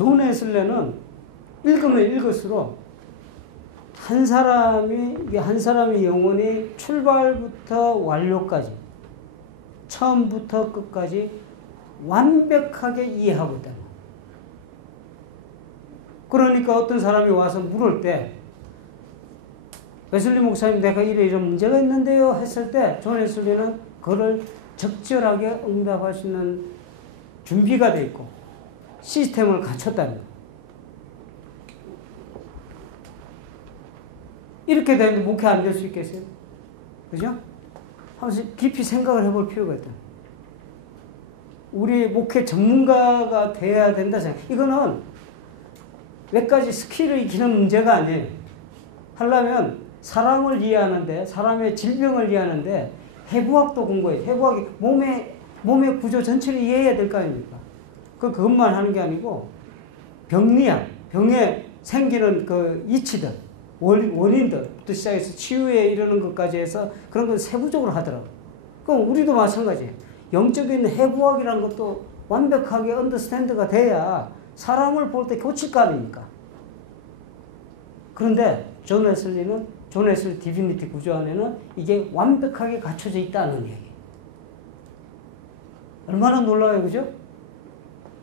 존 웨슬레는 읽으면 읽을수록 한 사람의 영혼이 출발부터 완료까지, 처음부터 끝까지 완벽하게 이해하고 있다. 그러니까 어떤 사람이 와서 물을 때, 웨슬리 목사님 내가 이런 문제가 있는데요 했을 때 존 웨슬리는 그걸 적절하게 응답할 수 있는 준비가 돼 있고 시스템을 갖췄다는 거예요. 이렇게 되는데 목회 안 될 수 있겠어요? 그죠? 한번 깊이 생각을 해볼 필요가 있다. 우리 목회 전문가가 돼야 된다 생각. 이거는 몇 가지 스킬을 익히는 문제가 아니에요. 하려면 사람을 이해하는데, 사람의 질병을 이해하는데 해부학도 공부해요. 해부학이 몸의 구조 전체를 이해해야 될 거 아닙니까? 그것만 하는 게 아니고 병리학, 병에 생기는 그 이치들, 원인들부터 시작해서 치유에 이르는 것까지 해서 그런 걸 세부적으로 하더라고요. 그럼 우리도 마찬가지예요. 영적인 해부학이라는 것도 완벽하게 언더스탠드가 돼야 사람을 볼 때 고칠 거 아닙니까? 그런데 존 웨슬리 디비니티 구조 안에는 이게 완벽하게 갖춰져 있다는 얘기. 얼마나 놀라워요, 그죠?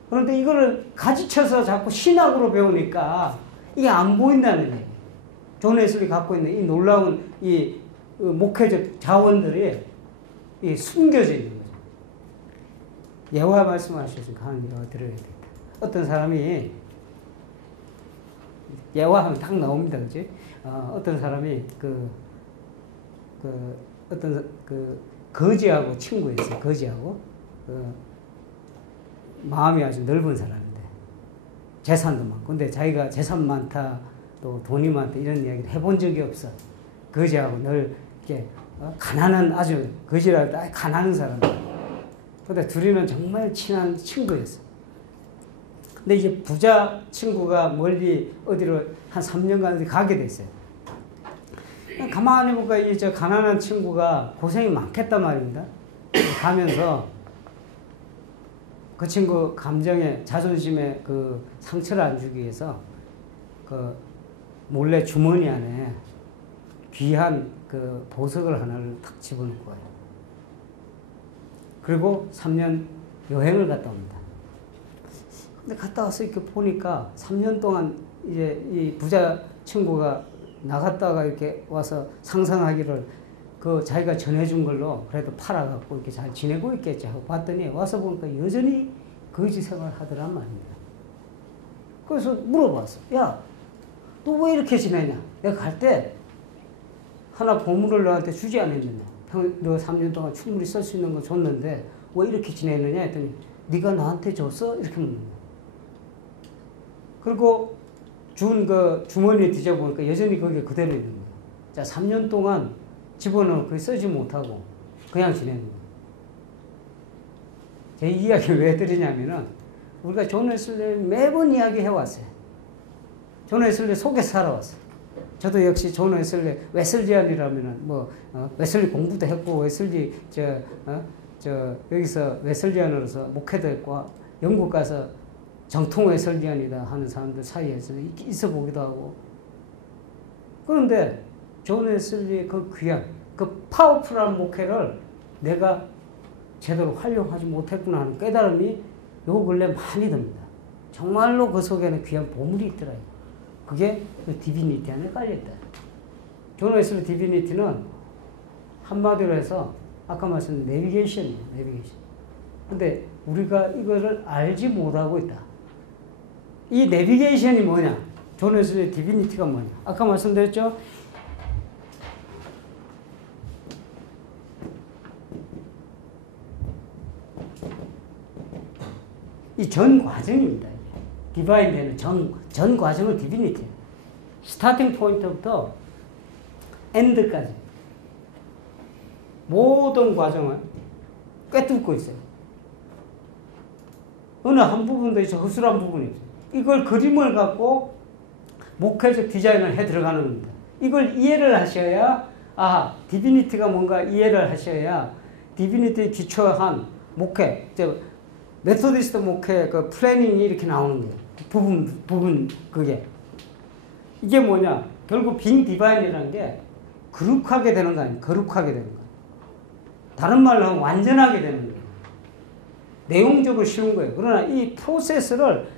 그런데 이거를 가지쳐서 자꾸 신학으로 배우니까 이게 안 보인다는 얘기. 존 웨슬리 갖고 있는 이 놀라운 이 목회적 자원들이 숨겨져 있는 거죠. 예화 말씀하셨으니까 하는 예화 들어야 되겠다. 어떤 사람이 예화하면 딱 나옵니다, 그지? 어떤 사람이 어떤 거지하고 친구였어요. 거지하고 마음이 아주 넓은 사람인데 재산도 많고, 근데 자기가 재산 많다, 또 돈이 많다 이런 이야기를 해본 적이 없어. 거지하고 늘 이렇게 가난한, 아주 거지라고 딱 가난한 사람이야. 근데 둘이는 정말 친한 친구였어. 근데 이제 부자 친구가 멀리 어디로 한 3년간 어디 가게 됐어요. 가만히 보니까 이 저 가난한 친구가 고생이 많겠단 말입니다. 가면서 그 친구 감정에, 자존심에 그 상처를 안 주기 위해서 그 몰래 주머니 안에 귀한 그 보석을 하나를 탁 집어넣고 가요. 그리고 3년 여행을 갔다 옵니다. 근데 갔다 와서 이렇게 보니까 3년 동안 이제 이 부자 친구가 나갔다가 이렇게 와서 상상하기를 그 자기가 전해준 걸로 그래도 팔아갖고 이렇게 잘 지내고 있겠지 하고 봤더니 와서 보니까 여전히 거지 생활을 하더란 말입니다. 그래서 물어봤어. 야, 너 왜 이렇게 지내냐? 내가 갈 때 하나 보물을 너한테 주지 않았느냐? 너 3년 동안 충분히 쓸 수 있는 거 줬는데 왜 이렇게 지내느냐 했더니 네가 나한테 줬어? 이렇게 묻는 거야. 그리고 준 그 주머니에 뒤져보니까 여전히 거기에 그대로 있는 거야. 자, 3년 동안 집어넣고 쓰지 못하고 그냥 지내는 거야. 제 이야기를 왜 드리냐면은 우리가 존 웨슬리 매번 이야기해왔어요. 존 웨슬리 속에서 살아왔어요. 저도 역시 존 웨슬리, 웨슬리안이라면은 웨슬리 공부도 했고, 웨슬리, 여기서 웨슬리안으로서 목회도 했고, 영국 가서 정통 웨슬리안이다 하는 사람들 사이에서 있어 보기도 하고. 그런데 존 웨슬리의 그 귀한, 그 파워풀한 목회를 내가 제대로 활용하지 못했구나 하는 깨달음이 요 근래 많이 듭니다. 정말로 그 속에는 귀한 보물이 있더라고요. 그게 그 디비니티 안에 깔려있다. 존 웨슬리 디비니티는 한마디로 해서 아까 말씀드린 내비게이션이에요. 내비게이션. 근데 우리가 이거를 알지 못하고 있다. 이 내비게이션이 뭐냐? 존 웨슬리 디비니티가 뭐냐? 아까 말씀드렸죠? 이 전 과정입니다. 디바인 되는 전 과정을 디비니티. 스타팅 포인트부터 엔드까지. 모든 과정을 꿰뚫고 있어요. 어느 한 부분도 있어, 허술한 부분이 있어요. 이걸 그림을 갖고 목회적 디자인을 해 들어가는 겁니다. 이걸 이해를 하셔야, 디비니티가 뭔가 이해를 하셔야 디비니티에 기초한 목회, 메소디스트 목회 그 플래닝이 이렇게 나오는 거예요. 부분 그게. 이게 뭐냐? 결국 빙 디바인이라는 게 거룩하게 되는 거 아니에요. 거룩하게 되는 거. 다른 말로 하면 완전하게 되는 거예요. 내용적으로 쉬운 거예요. 그러나 이 프로세스를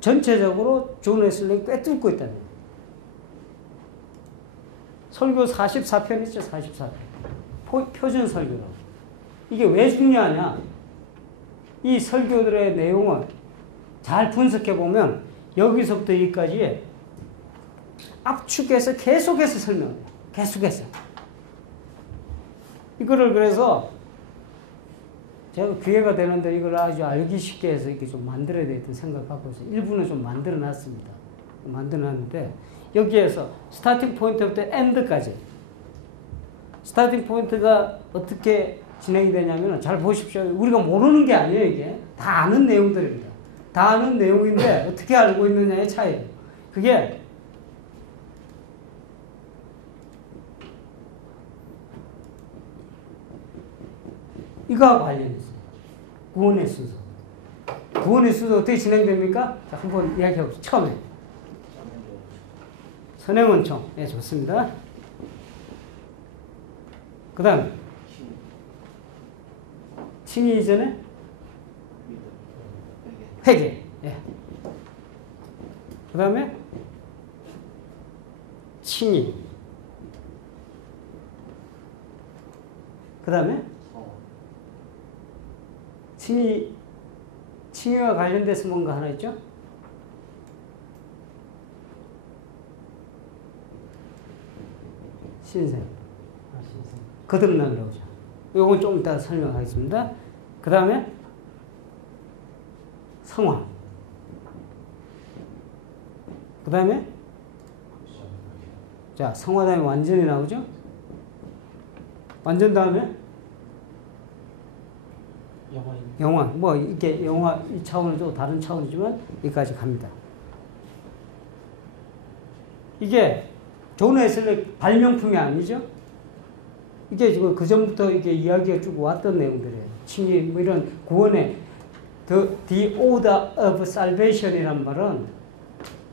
전체적으로 존 웨슬리가 꿰뚫고 있다는 거예요. 설교 44편 있죠? 44편. 표준 설교라고. 이게 왜 중요하냐? 이 설교들의 내용을 잘 분석해 보면 여기서부터 여기까지 압축해서 계속해서 설명해요. 계속해서. 이거를 그래서 제가 기회가 되는데 이걸 아주 알기 쉽게 해서 이렇게 좀 만들어야 되겠다 생각하고 있어요. 일부는 좀 만들어 놨습니다. 만들어 놨는데 여기에서 스타팅 포인트부터 엔드까지 스타팅 포인트가 어떻게 진행이 되냐면 잘 보십시오. 우리가 모르는 게 아니에요. 이게 다 아는 내용들입니다. 다 아는 내용인데 어떻게 알고 있느냐의 차이예요. 그게 이거와 관련해서 구원의 순서. 구원의 순서 어떻게 진행됩니까? 자, 한번 이야기해보시죠. 처음에 선행원총. 예, 좋습니다. 그 다음 칭의 이전에 회개. 예. 그 다음에 칭의. 그 다음에 칭의와 관련돼서 뭔가 하나 있죠? 신생. 거듭남이라고 하죠. 요건 좀 이따 설명하겠습니다. 그 다음에 성화. 그 다음에 자, 성화 다음에 완전이 나오죠? 완전 다음에 영화. 뭐 이게 영화 이 차원이죠. 다른 차원이지만 여기까지 갑니다. 이게 존 웨슬리 발명품이 아니죠? 이게 지금 그 전부터 이게 이야기가 쭉 왔던 내용들이에요. 칭의 뭐 이런 구원의 the order of salvation이란 말은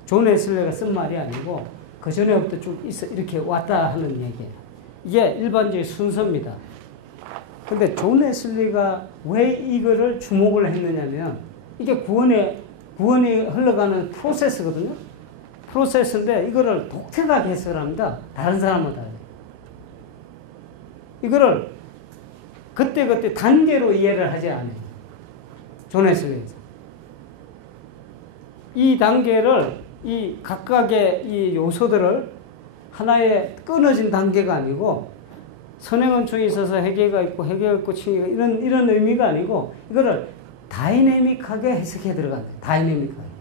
존 웨슬리가 쓴 말이 아니고 그 전에부터 쭉 이렇게 왔다 하는 얘기예요. 이게 일반적인 순서입니다. 근데 존 웨슬리가 왜 이거를 주목을 했느냐면 이게 구원이 흘러가는 프로세스거든요. 프로세스인데 이거를 독특하게 해석을 합니다. 다른 사람마다. 이거를 그때그때 단계로 이해를 하지 않아요. 존 웨슬리에서. 이 단계를 이 각각의 이 요소들을 하나의 끊어진 단계가 아니고 선행원총이 있어서 회개가 있고 회개가 있고 칭의가 이런 의미가 아니고 이거를 다이내믹하게 해석해 들어간다. 다이내믹하게.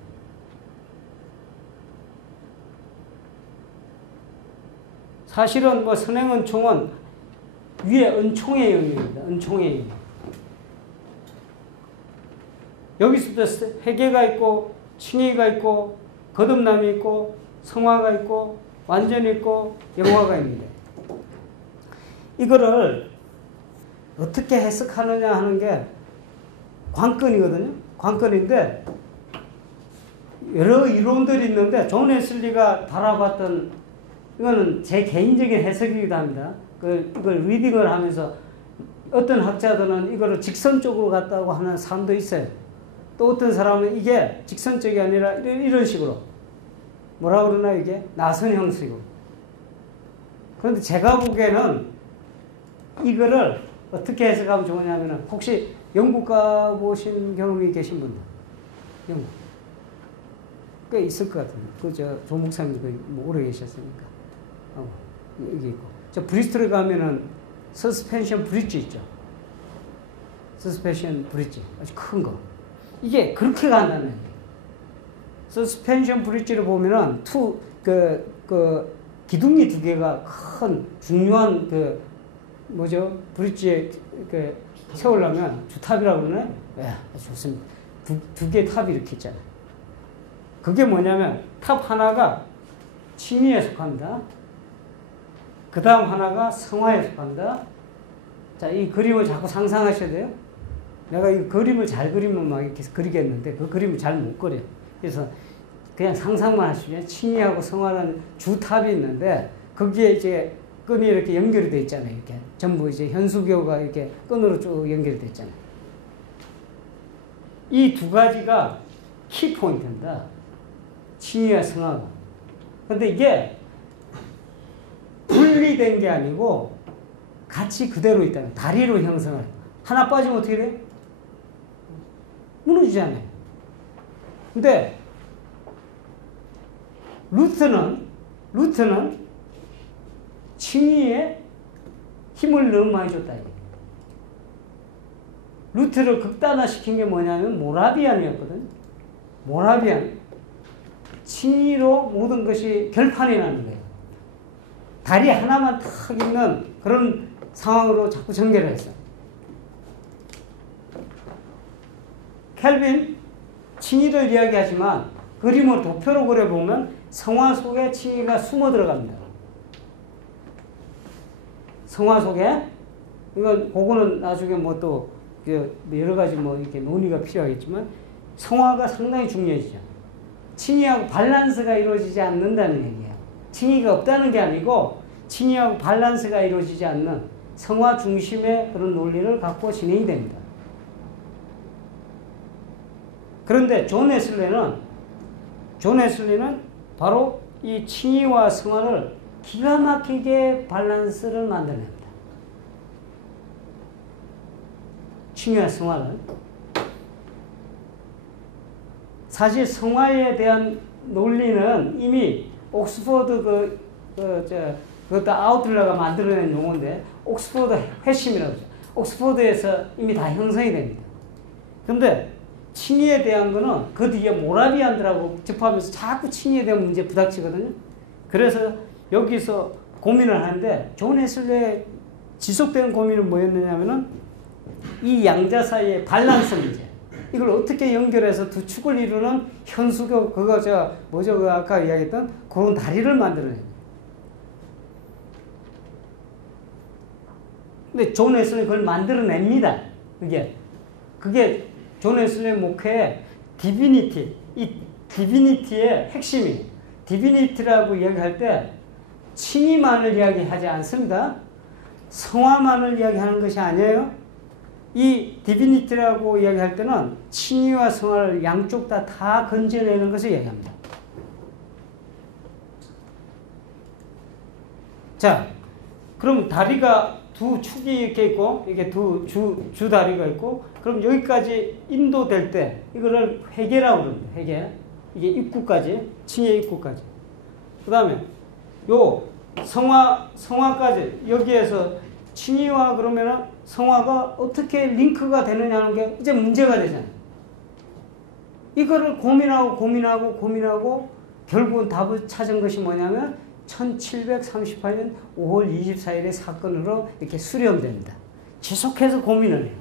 사실은 뭐 선행원총은 위에 은총의 영역입니다. 은총의 영역. 여기서부터 회개가 있고 칭의가 있고 거듭남이 있고 성화가 있고 완전이 있고 영화가 있는데 이거를 어떻게 해석하느냐 하는 게 관건이거든요. 관건인데 여러 이론들이 있는데 존 웨슬리가 달아봤던 이거는 제 개인적인 해석이기도 합니다. 이걸 리딩을 하면서 어떤 학자들은 이거를 직선적으로 갔다고 하는 사람도 있어요. 또 어떤 사람은 이게 직선적이 아니라 이런 식으로 뭐라 그러나 이게 나선 형식으로. 그런데 제가 보기에는 이거를 어떻게 해석하면 좋으냐면은 혹시 영국 가보신 경험이 계신 분들? 영국. 꽤 있을 것 같은데. 조 목사님도 뭐 오래 계셨으니까. 여기 있고. 저 브리스톨에 가면은 서스펜션 브릿지 있죠. 서스펜션 브릿지. 아주 큰 거. 이게 그렇게 간다는 얘기예요. 서스펜션 브릿지를 보면은 기둥이 두 개가 큰 중요한 브릿지에 세우려면 주탑이라고 그러네? 예, 좋습니다. 두 개의 탑이 이렇게 있잖아요. 그게 뭐냐면 탑 하나가 칭의에 속합니다. 그 다음 하나가 성화에 속합니다. 자, 이 그림을 자꾸 상상하셔야 돼요. 내가 이 그림을 잘 그리면 막 이렇게 그리겠는데 그 그림을 잘 못 그려요. 그래서 그냥 상상만 하시면 칭의하고 성화는 주탑이 있는데 거기에 이제 끈이 이렇게 연결이 돼 있잖아요. 이렇게 전부 이제 현수교가 이렇게 끈으로 쭉 연결이 돼 있잖아요. 이 두 가지가 키포인트입니다. 칭의와 성화가. 근데 이게 분리된 게 아니고 같이 그대로 있다는 다리로 형성을. 하나 빠지면 어떻게 돼요? 무너지잖아요. 근데 루트는 칭의에 힘을 너무 많이 줬다. 루트를 극단화시킨 게 뭐냐면 모라비안이었거든. 모라비안. 칭의로 모든 것이 결판이 나는 거예요. 다리 하나만 탁 있는 그런 상황으로 자꾸 전개를 했어. 켈빈 칭의를 이야기하지만 그림을 도표로 그려보면 성화 속에 칭의가 숨어 들어갑니다. 성화 속에 이건 그거는 나중에 뭐 또 여러 가지 뭐 이렇게 논의가 필요하겠지만 성화가 상당히 중요해지죠. 칭의하고 밸런스가 이루어지지 않는다는 얘기예요. 칭의가 없다는 게 아니고 칭의하고 밸런스가 이루어지지 않는 성화 중심의 그런 논리를 갖고 진행이 됩니다. 그런데 존 웨슬리는 바로 이 칭의와 성화를 기가 막히게 밸런스를 만들어냅니다. 칭의와 성화는 사실 성화에 대한 논리는 이미 옥스퍼드 그것도 아우틀러가 만들어낸 용어인데 옥스퍼드 회심이라고 하죠. 옥스퍼드에서 이미 다 형성이 됩니다. 그런데 칭의에 대한 거는 그 뒤에 모라비안들하고 접하면서 자꾸 칭의에 대한 문제에 부닥치거든요. 그래서 여기서 고민을 하는데 존 웨슬리의 지속되는 고민은 뭐였느냐면은 이 양자 사이의 밸런스 문제. 이걸 어떻게 연결해서 두 축을 이루는 현수교, 그 아까 이야기했던 그런 다리를 만들어내요. 근데 존 웨슬리 그걸 만들어냅니다. 그게 존 웨슬리의 목회의 디비니티, 이 디비니티의 핵심이, 디비니티라고 이야기할 때 칭의만을 이야기하지 않습니다. 성화만을 이야기하는 것이 아니에요. 이 디비니티라고 이야기할 때는 칭의와 성화를 양쪽 다 건져내는 것을 이야기합니다. 자, 그럼 다리가 두 축이 이렇게 있고, 이게 두 주 다리가 있고, 그럼 여기까지 인도될 때, 이거를 회계라고 그럽니다. 회계. 이게 입구까지, 칭의 입구까지. 그 다음에, 요 성화까지, 여기에서 칭의와 그러면은 성화가 어떻게 링크가 되느냐는 게 이제 문제가 되잖아요. 이거를 고민하고 결국은 답을 찾은 것이 뭐냐면 1738년 5월 24일의 사건으로 이렇게 수렴됩니다. 계속해서 고민을 해요.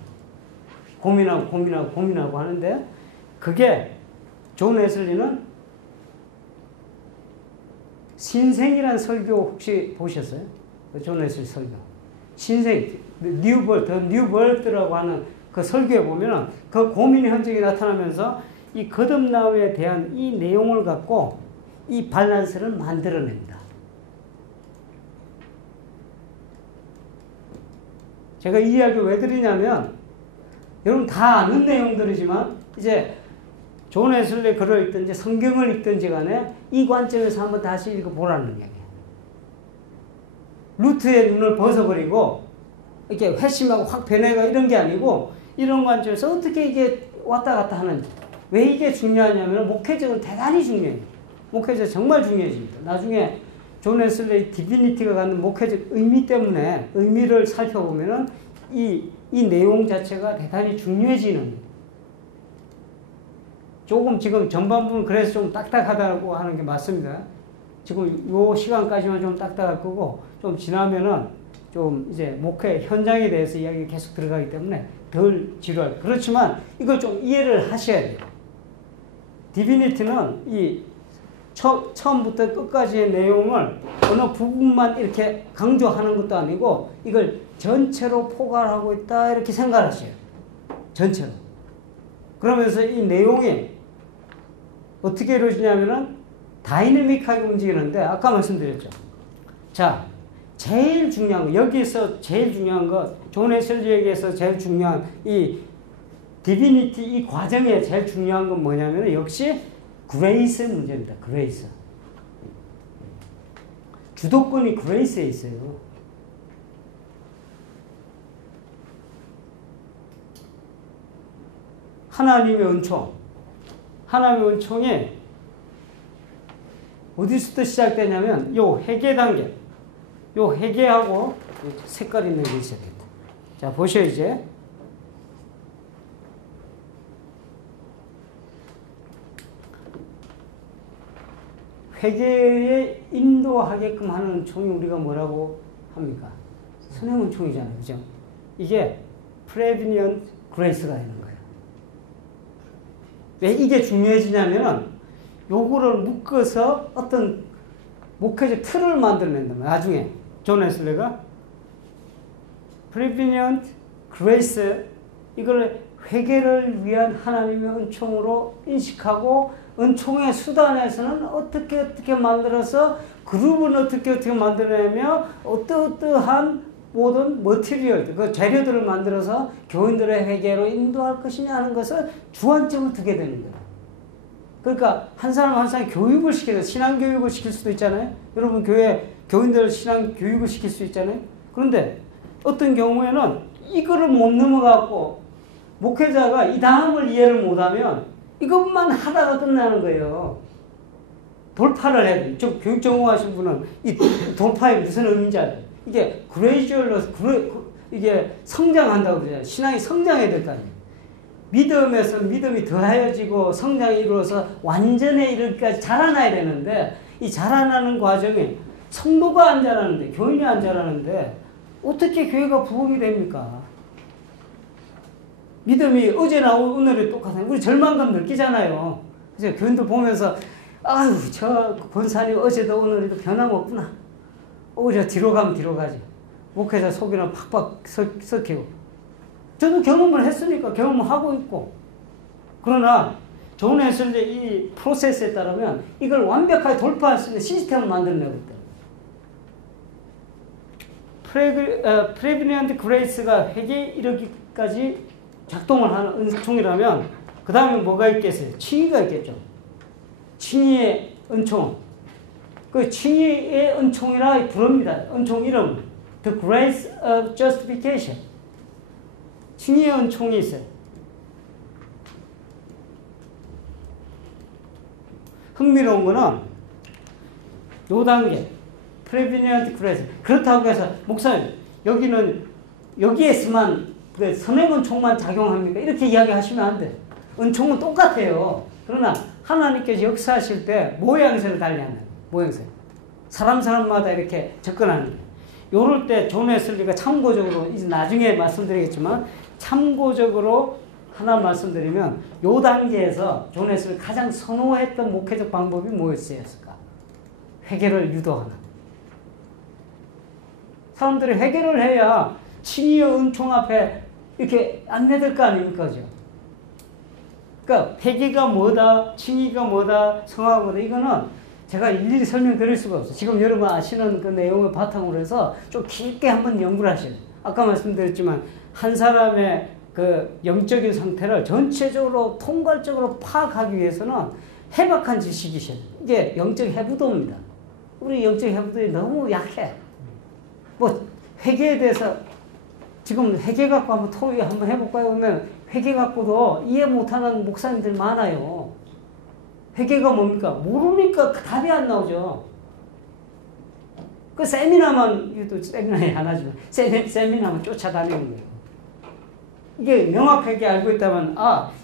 고민하고 하는데 그게 존 웨슬리는 신생이라는 설교 혹시 보셨어요? 존 웨슬리 설교. 신생, 뉴버드라고 하는 그 설교에 보면은 그 고민의 흔적이 나타나면서 이 거듭남에 대한 이 내용을 갖고 이 밸런스를 만들어냅니다. 제가 이 이야기를 왜 드리냐면 여러분 다 아는 내용들이지만 이제 존 웨슬리 글을 읽든지 성경을 읽든지 간에 이 관점에서 한번 다시 읽어보라는 얘기예요. 루트의 눈을 벗어버리고 이렇게 회심하고 확 변해가 이런 게 아니고 이런 관점에서 어떻게 이게 왔다 갔다 하는지. 왜 이게 중요하냐면 목회적으로 대단히 중요해요. 목회적 정말 중요해집니다. 나중에 존 웨슬리의 디비니티가 갖는 목회적 의미 때문에 의미를 살펴보면은 이 내용 자체가 대단히 중요해지는. 조금 지금 전반부는 그래서 좀 딱딱하다고 하는 게 맞습니다. 지금 요 시간까지만 좀 딱딱할 거고 좀 지나면은 좀 이제 목회 현장에 대해서 이야기가 계속 들어가기 때문에 덜 지루할. 그렇지만 이걸 좀 이해를 하셔야 돼요. 디비니티는 이 처음부터 끝까지의 내용을 어느 부분만 이렇게 강조하는 것도 아니고 이걸 전체로 포괄하고 있다 이렇게 생각하셔요. 전체로. 그러면서 이 내용이 어떻게 이루어지냐면은 다이내믹하게 움직이는데 아까 말씀드렸죠. 자, 제일 중요한 거, 여기서 제일 중요한 거, 존 웨슬리에게서 제일 중요한 이 디비니티 이 과정에 제일 중요한 건 뭐냐면 역시 그레이스의 문제입니다. 그레이스. 주도권이 그레이스에 있어요. 하나님의 은총. 하나님의 은총이 어디서부터 시작되냐면 요 회개 단계. 요 회개하고 색깔 있는 게 시작했다. 자, 보셔 이제. 회개에 인도하게끔 하는 은총이 우리가 뭐라고 합니까? 선행 은총이잖아요. 그죠? 이게 prevenient grace가 있는 거예요. 왜 이게 중요해지냐면은 요거를 묶어서 어떤 목회적 틀을 만들어낸다. 나중에 존 웨슬리가 prevenient grace 이걸 회개를 위한 하나님의 은총으로 인식하고 은총의 수단에서는 어떻게 만들어서 그룹은 어떻게 만들어내며 어떠한 모든 머티리얼, 그 재료들을 만들어서 교인들의 회개로 인도할 것이냐 하는 것을 주안점을 두게 되는 거예요. 그러니까 한 사람 한 사람 교육을 시켜서 신앙교육을 시킬 수도 있잖아요. 여러분 교회 교인들 신앙교육을 시킬 수 있잖아요. 그런데 어떤 경우에는 이거를 못 넘어가고 목회자가 이 다음을 이해를 못하면 이것만 하다가 끝나는 거예요. 돌파를 해야 돼. 좀 교육 전공하신 분은 이 돌파에 무슨 의미인지 알아요. 이게 그레이주얼로 이게 성장한다고 그러잖아요. 신앙이 성장해야 될 거 아니에요. 믿음에서 믿음이 더하여지고 성장이 이루어서 완전에 이르기까지 자라나야 되는데 이 자라나는 과정에 성도가 안 자라는데 교인이 안 자라는데 어떻게 교회가 부흥이 됩니까? 믿음이 어제나 오늘이 똑같아요. 우리 절망감 느끼잖아요. 그래서 교인들 보면서 아유 저 권사님 어제도 오늘도 변함없구나. 오히려 뒤로 가면 뒤로 가지. 목회자 속이는 팍팍 섞이고. 저도 경험을 했으니까 경험을 하고 있고. 그러나 존 웨슬리 이 프로세스에 따르면 이걸 완벽하게 돌파할 수 있는 시스템을 만들어내고 있다. 프레비니언트 그레이스가 회개에 이르기까지 작동을 하는 은총이라면 그 다음에 뭐가 있겠어요? 칭의가 있겠죠. 칭의의 은총. 그 칭의의 은총이라 부릅니다. 은총 이름. The Grace of Justification. 칭의의 은총이 있어요. 흥미로운 거는 요 단계. Prevenient Grace. 그렇다고 해서 목사님 여기는 여기에서만 그 선행 은총만 작용합니까? 이렇게 이야기하시면 안 돼. 은총은 똑같아요. 그러나 하나님께서 역사하실 때 모양새를 달리한다. 모양새. 사람마다 이렇게 접근하는 거예요. 요럴 때 존 웨슬리가 참고적으로 이제 나중에 말씀드리겠지만 참고적으로 하나 말씀드리면 요 단계에서 존 웨슬리가 가장 선호했던 목회적 방법이 뭐였을까? 회개를 유도하는. 사람들이 회개를 해야 칭의의 은총 앞에 이렇게 안내될 거 아닙니까? 그죠? 그러니까 회개가 뭐다, 칭의가 뭐다, 성화가 뭐다 이거는 제가 일일이 설명드릴 수가 없어요. 지금 여러분 아시는 그 내용을 바탕으로 해서 좀 깊게 한번 연구를 하셔야 돼요. 아까 말씀드렸지만 한 사람의 그 영적인 상태를 전체적으로 통괄적으로 파악하기 위해서는 해박한 지식이셔야 돼요. 이게 영적 해부도입니다. 우리 영적 해부도이 너무 약해. 뭐 회개에 대해서 지금 회개 갖고 한번 토의 한번 해볼까요? 그러면 회개 갖고도 이해 못하는 목사님들 많아요. 회개가 뭡니까? 모르니까 답이 안 나오죠. 그 세미나만, 이것도 세미나에 하나지만, 세미나만 쫓아다니는 거예요. 이게 명확하게 알고 있다면,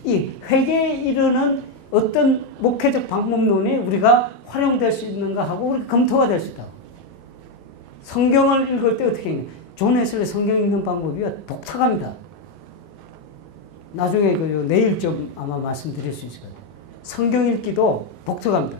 이 회개에 이르는 어떤 목회적 방법론이 우리가 활용될 수 있는가 하고 우리 검토가 될 수 있다고. 성경을 읽을 때 어떻게 읽냐. 존 웨슬리 성경 읽는 방법이 독특합니다. 나중에 내일 좀 아마 말씀드릴 수 있을 거예요. 성경 읽기도 독특합니다.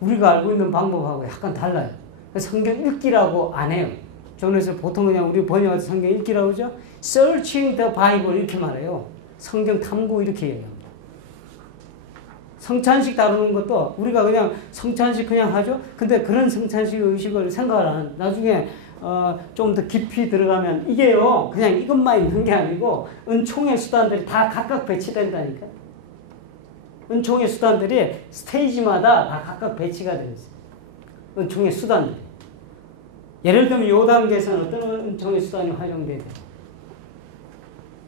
우리가 알고 있는 방법하고 약간 달라요. 성경 읽기라고 안 해요. 존 웨슬리 보통 그냥 우리 번역할 때 성경 읽기라고 하죠. Searching the Bible 이렇게 말해요. 성경 탐구 이렇게 얘기합니다. 성찬식 다루는 것도 우리가 그냥 성찬식 그냥 하죠. 근데 그런 성찬식 의식을 생각을 안 하는, 나중에 좀 더 깊이 들어가면 이게요, 그냥 이것만 있는 게 아니고 은총의 수단들이 다 각각 배치된다니까. 은총의 수단들이 스테이지마다 다 각각 배치가 되어 있어요. 은총의 수단들이. 예를 들면 요 단계에서는 어떤 은총의 수단이 활용돼야 돼요.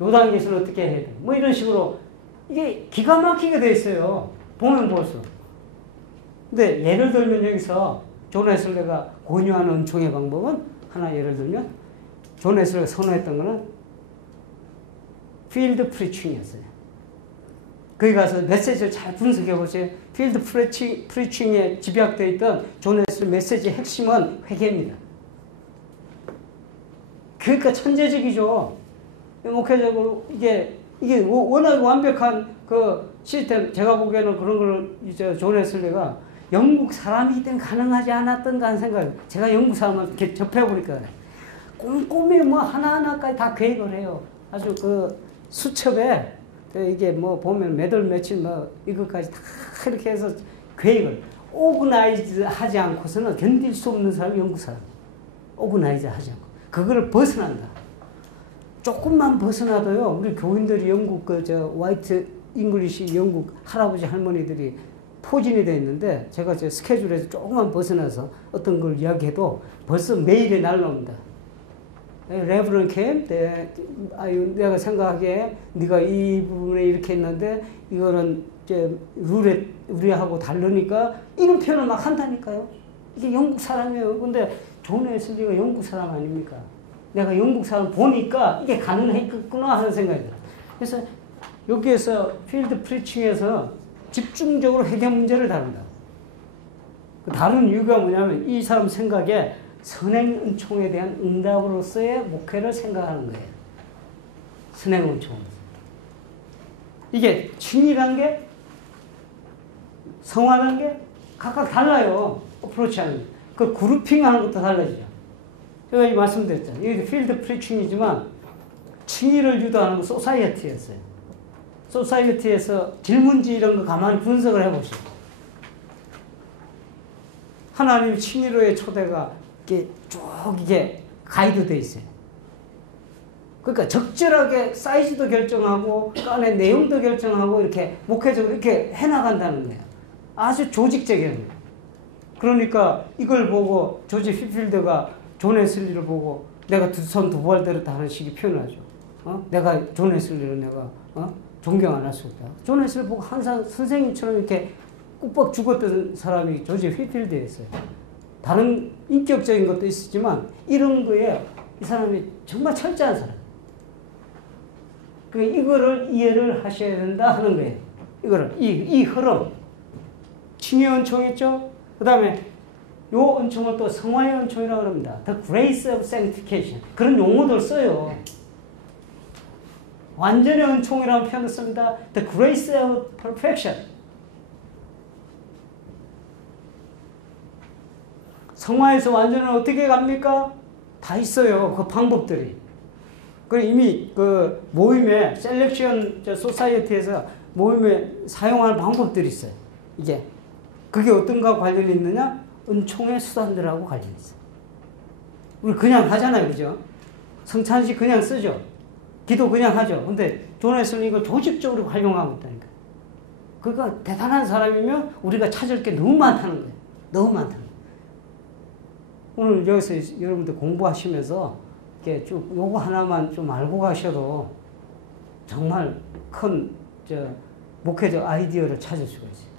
요 단계에서는 어떻게 해야 돼요. 뭐 이런 식으로 이게 기가 막히게 돼 있어요. 보면 볼수록. 근데 예를 들면 여기서 존 웨슬리가 권유하는 은총의 방법은 하나 예를 들면 존 웨슬리가 선호했던 거는 필드 프리칭이었어요. 거기 가서 메시지를 잘 분석해 보세요. 필드 프리칭에 집약되어 있던 존 웨슬리 메시지의 핵심은 회개입니다. 그러니까 천재적이죠. 목회적으로 이게 워낙 완벽한 그 시스템, 제가 보기에는 그런 걸 이제 존 웨슬리가 영국 사람이기 때문에 가능하지 않았던가 하는 생각을, 제가 영국 사람을 이렇게 접해보니까 꼼꼼히 뭐 하나하나까지 다 계획을 해요. 아주 그 수첩에 이게 뭐 보면 몇 월 며칠 뭐 이것까지 다 이렇게 해서 계획을 오그나이즈 하지 않고서는 견딜 수 없는 사람이 영국 사람. 오그나이즈 하지 않고. 그거를 벗어난다. 조금만 벗어나도요, 우리 교인들이 영국 화이트 잉글리시 영국 할아버지 할머니들이 포진이 되어 있는데, 제가 제 스케줄에서 조금만 벗어나서 어떤 걸 이야기해도 벌써 메일이 날라옵니다. 레브런 캠, 내가 생각하기에 네가 이 부분에 이렇게 했는데 이거는 이제 룰에 우리하고 다르니까 이런 표현을 막 한다니까요. 이게 영국 사람이에요. 근데 존 웨슬리가 영국 사람 아닙니까? 내가 영국 사람 보니까 이게 가능했구나 하는 생각이 들어요. 그래서 여기에서 필드 프리칭에서 집중적으로 회개 문제를 다룬다. 다른 이유가 뭐냐면 이 사람 생각에 선행 은총에 대한 응답으로서의 목회를 생각하는 거예요. 선행 은총으로서. 이게 칭의란 게, 성화라는 게 각각 달라요. 어프로치하는 게. 그 그룹핑하는 것도 달라지죠. 제가 이 말씀드렸잖아요. 여기 필드 프리칭이지만 칭의를 유도하는 건 소사이어티였어요. 소사이어티에서 질문지 이런 거 가만히 분석을 해보시고, 하나님 칭의로의 초대가 이게 쭉 이게 가이드되어 있어요. 그러니까 적절하게 사이즈도 결정하고 그 안에 내용도 결정하고 이렇게 목회적으로 이렇게 해나간다는 거예요. 아주 조직적이에요. 그러니까 이걸 보고 조지 휘필드가 존 웨슬리를 보고 내가 손 두 발 들었다 하는 식의 표현을 하죠. 내가 존 웨슬리를 내가 존경 안 할 수 없다. 존 웨슬리 보고 항상 선생님처럼 이렇게 꾹뻑 죽었던 사람이 조지 휘필드였어요. 다른 인격적인 것도 있었지만 이런 거에 이 사람이 정말 철저한 사람. 이거를 이해를 하셔야 된다 하는 거예요. 이거를 이 흐름. 칭의 은총 있죠? 그 다음에 요 은총을 또 성화의 은총이라고 합니다. The grace of sanctification. 그런 용어들 써요. 완전의 은총이라는 표현을 씁니다. The grace of perfection. 성화에서 완전은 어떻게 갑니까? 다 있어요. 그 방법들이. 그리고 이미 그 모임에, 셀렉션 소사이어티에서 모임에 사용하는 방법들이 있어요. 이게. 그게 어떤가 관련이 있느냐? 은총의 수단들하고 관련이 있어요. 우리 그냥 하잖아요. 그죠? 성찬식 그냥 쓰죠. 기도 그냥 하죠. 근데 존 웨슬리 이걸 조직적으로 활용하고 있다니까. 그러니까 대단한 사람이면 우리가 찾을 게 너무 많다는 거예요. 너무 많다는 거예요. 오늘 여기서 여러분들 공부하시면서 이렇게 쭉 요거 하나만 좀 알고 가셔도 정말 큰 목회적 아이디어를 찾을 수가 있어요.